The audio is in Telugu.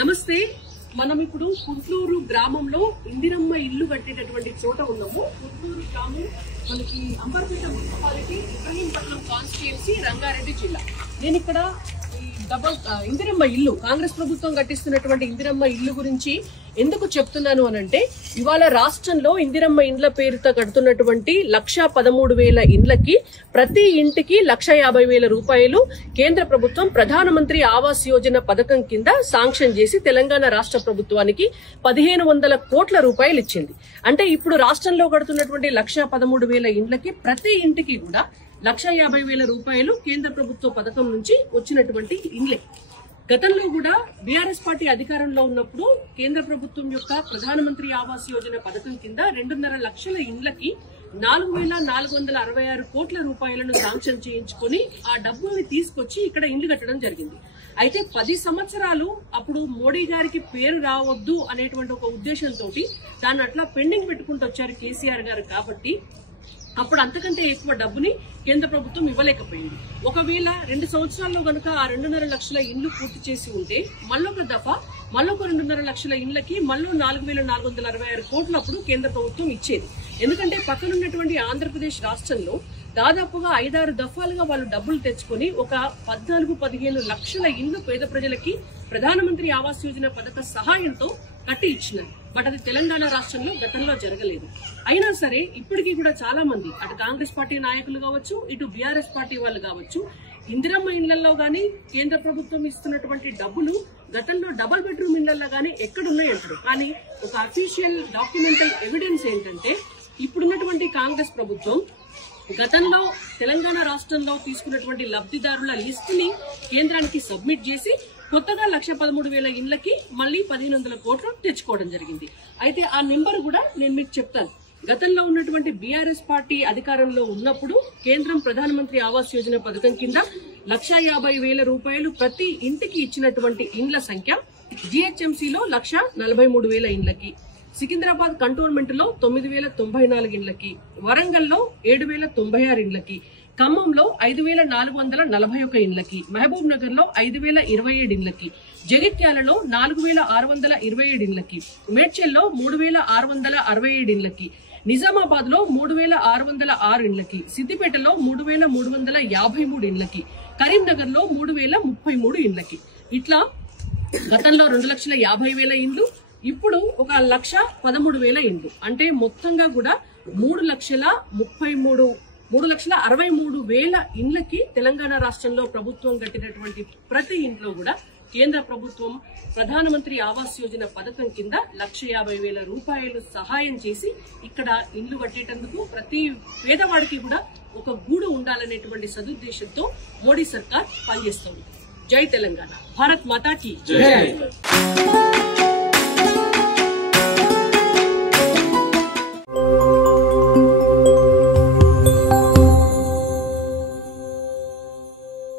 నమస్తే. మనం ఇప్పుడు కుంట్లూరు గ్రామంలో ఇందిరమ్మ ఇల్లు కట్టేటటువంటి చోట ఉన్నాము. కుంట్లూరు గ్రామం మనకి అంబర్పేట మున్సిపాలిటీ, ఇబ్రహీంపట్నం కాన్స్టిట్యుయెన్సీ, రంగారెడ్డి జిల్లా. నేను ఇక్కడ ఇందిరమ్మ ఇల్లు, కాంగ్రెస్ ప్రభుత్వం కట్టిస్తున్నటువంటి ఇందిరమ్మ ఇల్లు గురించి ఎందుకు చెప్తున్నాను అనంటే, ఇవాళ రాష్ట్రంలో ఇందిరమ్మ ఇండ్ల పేరుతో కడుతున్నటువంటి 1,13,000 ఇండ్లకి ప్రతి ఇంటికి 1,50,000 రూపాయలు కేంద్ర ప్రభుత్వం ప్రధానమంత్రి ఆవాస్ యోజన పథకం కింద శాంక్షన్ చేసి తెలంగాణ రాష్ట్ర ప్రభుత్వానికి 1,500 కోట్ల రూపాయలు ఇచ్చింది. అంటే ఇప్పుడు రాష్ట్రంలో కడుతున్నటువంటి 1,13,000 ఇండ్లకి ప్రతి ఇంటికి కూడా 1,50,000 రూపాయలు కేంద్ర ప్రభుత్వ పథకం నుంచి వచ్చినటువంటి ఇండ్లే. గతంలో కూడా బీఆర్ఎస్ పార్టీ అధికారంలో ఉన్నప్పుడు కేంద్ర ప్రభుత్వం యొక్క ప్రధానమంత్రి ఆవాస్ యోజన పథకం కింద 2.5 లక్షల ఇండ్లకి 4,466 కోట్ల రూపాయలను శాంక్షన్ చేయించుకుని ఆ డబ్బుల్ని తీసుకొచ్చి ఇక్కడ ఇండ్లు కట్టడం జరిగింది. అయితే 10 సంవత్సరాలు అప్పుడు మోడీ గారికి పేరు రావద్దు అనేటువంటి ఒక ఉద్దేశంతో దాన్ని అట్లా పెండింగ్ పెట్టుకుంటూ వచ్చారు కేసీఆర్ గారు. కాబట్టి అప్పుడు అంతకంటే ఎక్కువ డబ్బుని కేంద్ర ప్రభుత్వం ఇవ్వలేకపోయింది. ఒకవేళ 2 సంవత్సరాల్లో గనుక ఆ 2.5 లక్షల ఇండ్లు పూర్తి చేసి ఉంటే మళ్ళొక దఫా మళ్ళొక 2.5 లక్షల ఇండ్లకి మళ్ళీ 4,466 కోట్లు అప్పుడు కేంద్ర ప్రభుత్వం ఇచ్చేది. ఎందుకంటే పక్కనున్నటువంటి ఆంధ్రప్రదేశ్ రాష్ట్రంలో దాదాపుగా 5-6 దఫాలుగా వాళ్ళు డబ్బులు తెచ్చుకుని ఒక 14-15 లక్షల ఇండ్లు పేద ప్రజలకి ప్రధానమంత్రి ఆవాస్ యోజన పథక సహాయంతో కట్టి ఇచ్చినారు. బట్ అది తెలంగాణ రాష్ట్రంలో గతంలో జరగలేదు. అయినా సరే ఇప్పటికీ కూడా చాలా మంది అటు కాంగ్రెస్ పార్టీ నాయకులు కావచ్చు, ఇటు బీఆర్ఎస్ పార్టీ వాళ్ళు కావచ్చు, ఇందిరమ్మ ఇండ్లలో గానీ కేంద్ర ప్రభుత్వం ఇస్తున్నటువంటి డబ్బులు గతంలో డబుల్ బెడ్రూమ్ ఇండ్లలో గానీ ఎక్కడున్నాయంటారు. కానీ ఒక అఫీషియల్ డాక్యుమెంటల్ ఎవిడెన్స్ ఏంటంటే, ఇప్పుడున్నటువంటి కాంగ్రెస్ ప్రభుత్వం గతంలో తెలంగాణ రాష్ట్రంలో తీసుకున్నటువంటి లబ్ధిదారుల లిస్ట్ ని కేంద్రానికి సబ్మిట్ చేసి కొత్తగా 1,13,000 ఇండ్లకి మళ్లీ 1,500 కోట్లు తెచ్చుకోవడం జరిగింది. అయితే ఆ నెంబర్ కూడా నేను మీకు చెప్తాను. గతంలో ఉన్నటువంటి బీఆర్ఎస్ పార్టీ అధికారంలో ఉన్నప్పుడు కేంద్రం ప్రధానమంత్రి ఆవాస్ యోజన పథకం కింద 1,50,000 రూపాయలు ప్రతి ఇంటికి ఇచ్చినటువంటి ఇండ్ల సంఖ్య జీహెచ్ఎంసీలో 1,43,000 ఇండ్లకి, సికింద్రాబాద్ కంటోన్మెంట్ లో 9,094 ఇండ్లకి, వరంగల్లో 7,096 ఇండ్లకి, ఖమ్మంలో 5,441 ఇండ్లకి, మహబూబ్ నగర్ లో 5,027 ఇండ్లకి, జగిత్యాలలో 4,627 ఇండ్లకి, మేడ్చల్లో 3,667 ఇండ్లకి, నిజామాబాద్ లో 3,606 ఇండ్లకి, సిద్దిపేటలో 3,353 ఇండ్లకి, కరీంనగర్ లో 3,033 ఇండ్లకి. ఇట్లా గతంలో 2,50,000 ఇండ్లు, ఇప్పుడు 1,13,000 ఇండ్లు. అంటే మొత్తంగా కూడా 3,63,000 ఇండ్లకి తెలంగాణ రాష్ట్రంలో ప్రభుత్వం కట్టినటువంటి ప్రతి ఇంట్లో కూడా కేంద్ర ప్రభుత్వం ప్రధానమంత్రి ఆవాస్ యోజన పథకం కింద 1,50,000 రూపాయలు సహాయం చేసి ఇక్కడ ఇండ్లు కట్టేటందుకు ప్రతి పేదవాడికి కూడా ఒక గూడు ఉండాలనేటువంటి సదుద్దేశంతో మోడీ సర్కార్ పనిచేస్తోంది. జై తెలంగాణ, భారత్ మాతా కీ జై.